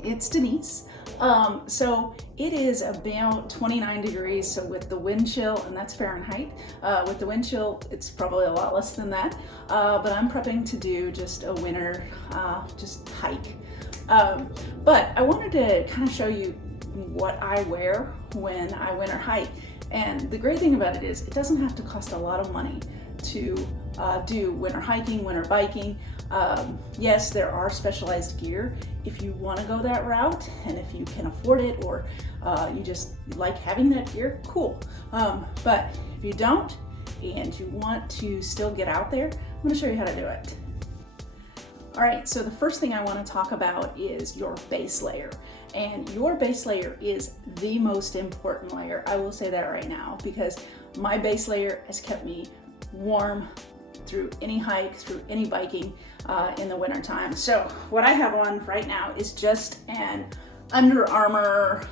It's Denise. So it is about 29 degrees. So with the wind chill, and that's Fahrenheit, with the wind chill, it's probably a lot less than that. But I'm prepping to do just a winter, just hike. But I wanted to kind of show you what I wear when I winter hike. And the great thing about it is it doesn't have to cost a lot of money to do winter hiking, winter biking. Yes, there are specialized gear if you want to go that route, and if you can afford it, or you just like having that gear, cool. But if you don't and you want to still get out there, I'm going to show you how to do it. All right, so the first thing I want to talk about is your base layer. And your base layer is the most important layer. I will say that right now, because my base layer has kept me warm through any hike, through any biking in the winter time. So what I have on right now is just an Under Armour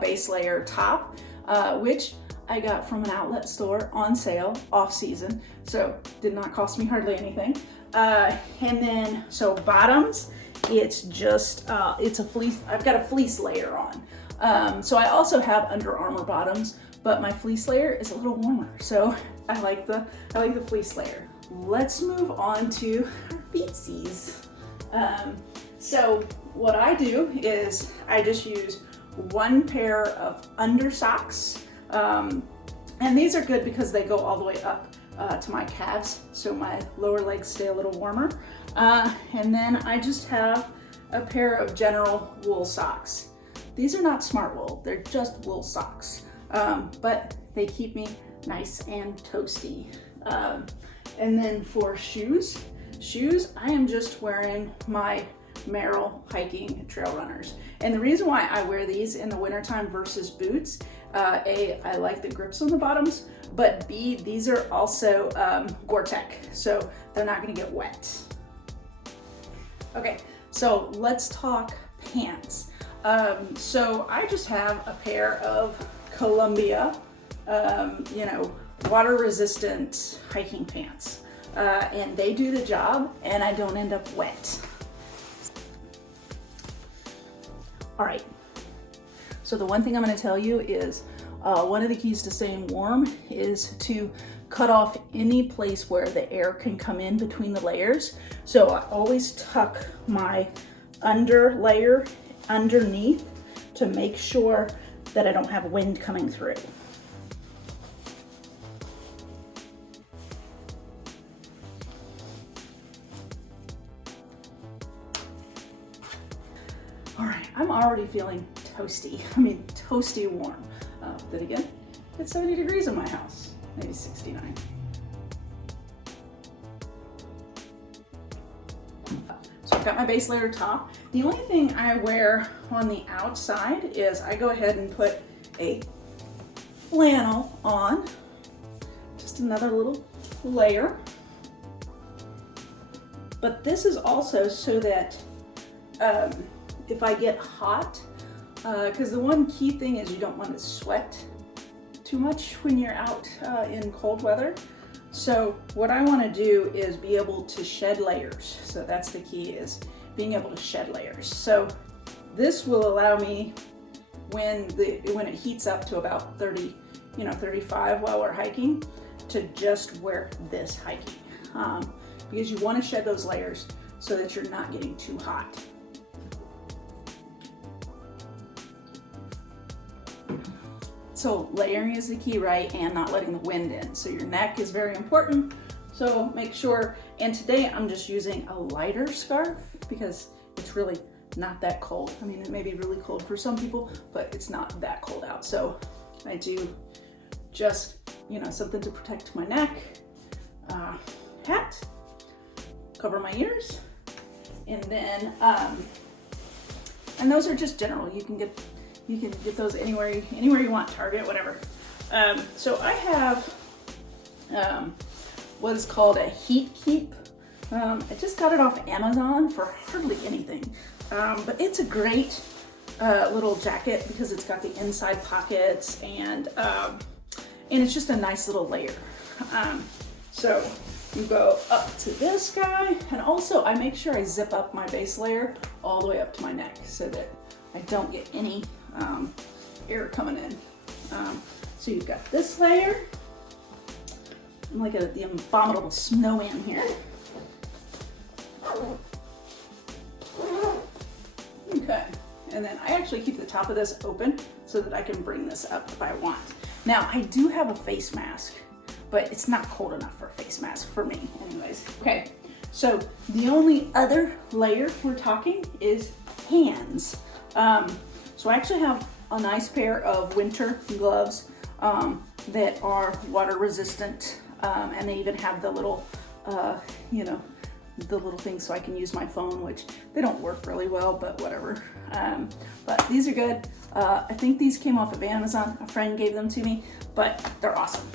base layer top, which I got from an outlet store on sale, off season, so did not cost me hardly anything. And then, so bottoms, it's just, it's a fleece, I've got a fleece layer on. So I also have Under Armour bottoms, but my fleece layer is a little warmer, so I like the fleece layer. Let's move on to our feetsies. So what I do is I just use one pair of under socks, and these are good because they go all the way up to my calves, so my lower legs stay a little warmer. And then I just have a pair of general wool socks. These are not smart wool, they're just wool socks, but they keep me nice and toasty. And then for shoes, I am just wearing my Merrell hiking trail runners. And the reason why I wear these in the wintertime versus boots, A, I like the grips on the bottoms, but B, these are also Gore-Tex, so they're not gonna get wet. Okay, so let's talk pants. So I just have a pair of Columbia, water resistant hiking pants, and they do the job and I don't end up wet. All right, so the one thing I'm going to tell you is one of the keys to staying warm is to cut off any place where the air can come in between the layers. So I always tuck my under layer underneath to make sure that I don't have wind coming through. All right, I'm already feeling toasty. I mean, toasty warm. Then again, it's 70 degrees in my house, maybe 69. So I've got my base layer top. The only thing I wear on the outside is I go ahead and put a flannel on, just another little layer. But this is also so that if I get hot, because the one key thing is you don't want to sweat too much when you're out in cold weather. So what I want to do is be able to shed layers. So that's the key, is being able to shed layers. So this will allow me, when it heats up to about 30, 35 while we're hiking, to just wear this hiking, because you want to shed those layers so that you're not getting too hot. So layering is the key, right? And not letting the wind in. So your neck is very important. So make sure, and today I'm just using a lighter scarf because it's really not that cold. I mean, it may be really cold for some people, but it's not that cold out. So I do just, something to protect my neck, hat, cover my ears, and then, and those are just general. You can get those anywhere you want, Target, whatever. So I have what is called a heat keep. I just got it off Amazon for hardly anything, but it's a great little jacket because it's got the inside pockets and it's just a nice little layer. So you go up to this guy, and also I make sure I zip up my base layer all the way up to my neck so that I don't get any air coming in. So you've got this layer, like the abominable snowman here. Okay, and then I actually keep the top of this open so that I can bring this up if I want. Now I do have a face mask, but it's not cold enough for a face mask for me anyways. Okay, so the only other layer we're talking is hands. So I actually have a nice pair of winter gloves that are water resistant, and they even have the little, you know, the little things so I can use my phone, which they don't work really well, but whatever. But these are good. I think these came off of Amazon. A friend gave them to me, but they're awesome.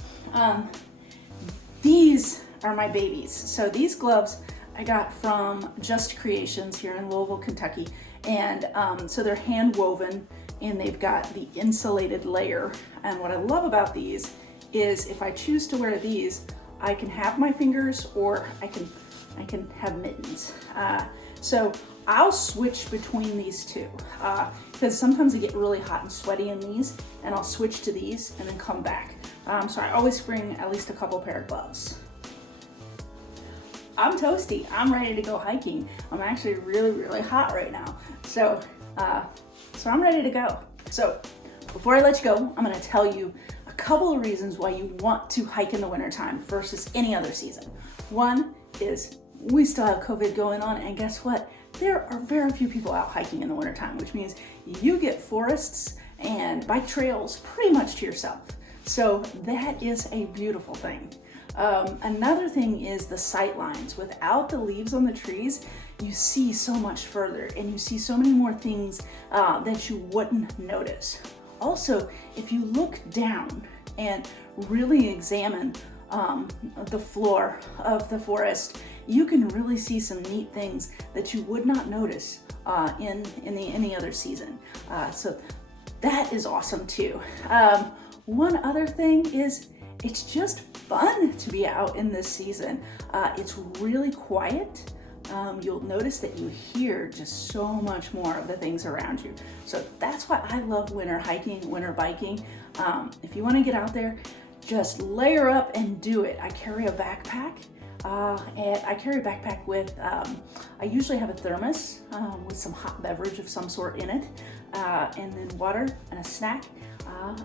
These are my babies. So these gloves I got from Just Creations here in Louisville, Kentucky. And so they're hand woven and they've got the insulated layer. And what I love about these is if I choose to wear these, I can have my fingers or I can have mittens. So I'll switch between these two because sometimes I get really hot and sweaty in these, and I'll switch to these and then come back. So I always bring at least a couple pair of gloves. I'm toasty. I'm ready to go hiking. I'm actually really, really hot right now. So I'm ready to go. So before I let you go, I'm going to tell you a couple of reasons why you want to hike in the wintertime versus any other season. One is we still have COVID going on, and guess what? There are very few people out hiking in the wintertime, which means you get forests and bike trails pretty much to yourself. So that is a beautiful thing. Another thing is the sight lines. Without the leaves on the trees, you see so much further and you see so many more things that you wouldn't notice. Also, if you look down and really examine the floor of the forest, you can really see some neat things that you would not notice in any other season. So that is awesome too. One other thing is it's just fun to be out in this season. It's really quiet. You'll notice that you hear just so much more of the things around you. So that's why I love winter hiking, winter biking. If you want to get out there, just layer up and do it. I carry a backpack. And I carry a backpack with, I usually have a thermos with some hot beverage of some sort in it, and then water and a snack,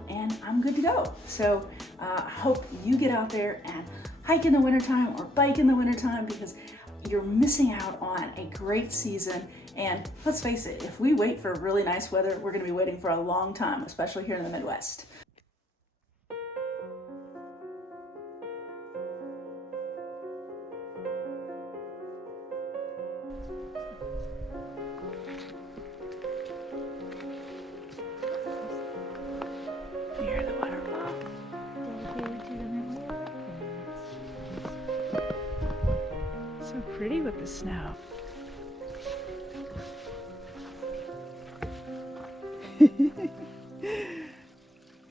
and I'm good to go. So I hope you get out there and hike in the wintertime or bike in the wintertime, because you're missing out on a great season. And let's face it, if we wait for really nice weather, we're going to be waiting for a long time, especially here in the Midwest. Pretty with the snow.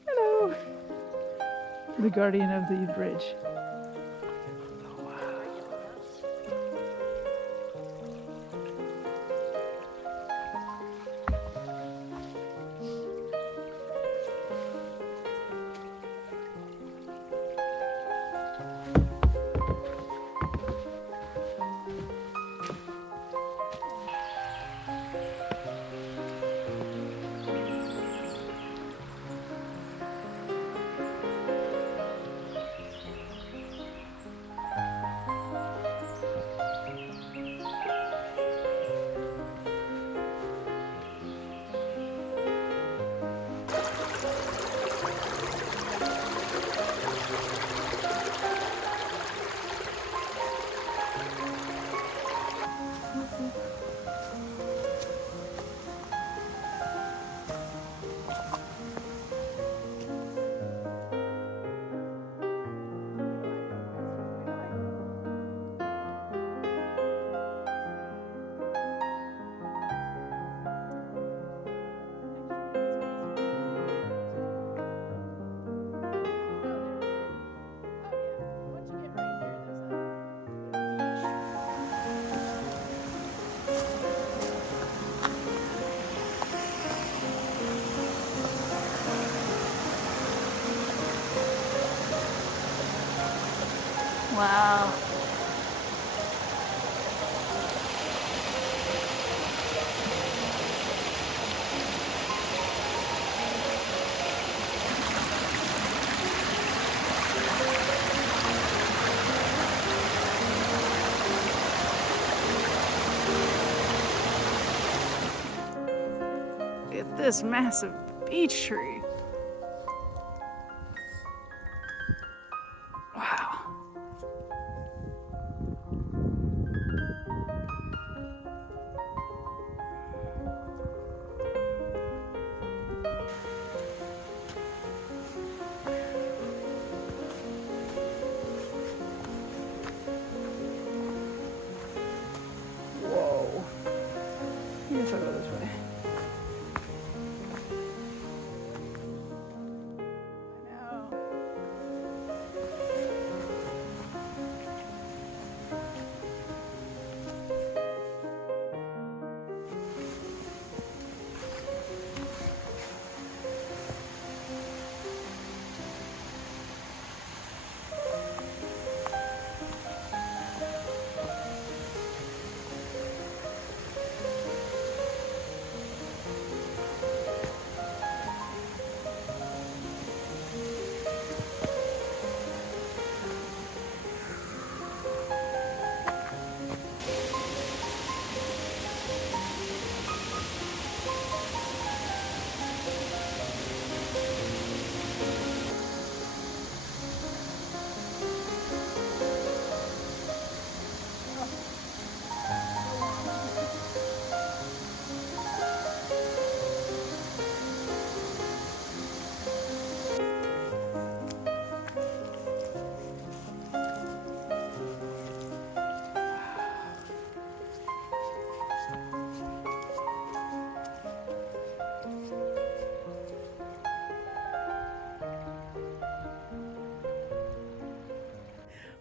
Hello, the guardian of the bridge. Wow. Look at this massive beech tree. Wow. Whoa. Here's what it goes this way.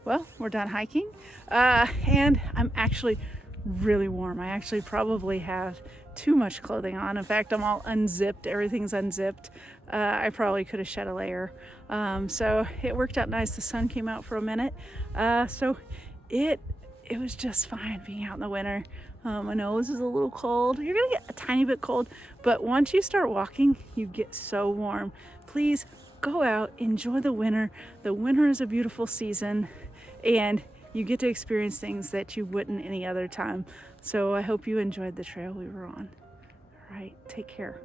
Well, we're done hiking, and I'm actually really warm. I actually probably have too much clothing on. In fact, I'm all unzipped. Everything's unzipped. I probably could have shed a layer. So it worked out nice. The sun came out for a minute. So it was just fine being out in the winter. My nose is a little cold. You're gonna get a tiny bit cold, but once you start walking, you get so warm. Please go out, enjoy the winter. The winter is a beautiful season, and you get to experience things that you wouldn't any other time. So I hope you enjoyed the trail we were on. All right, take care.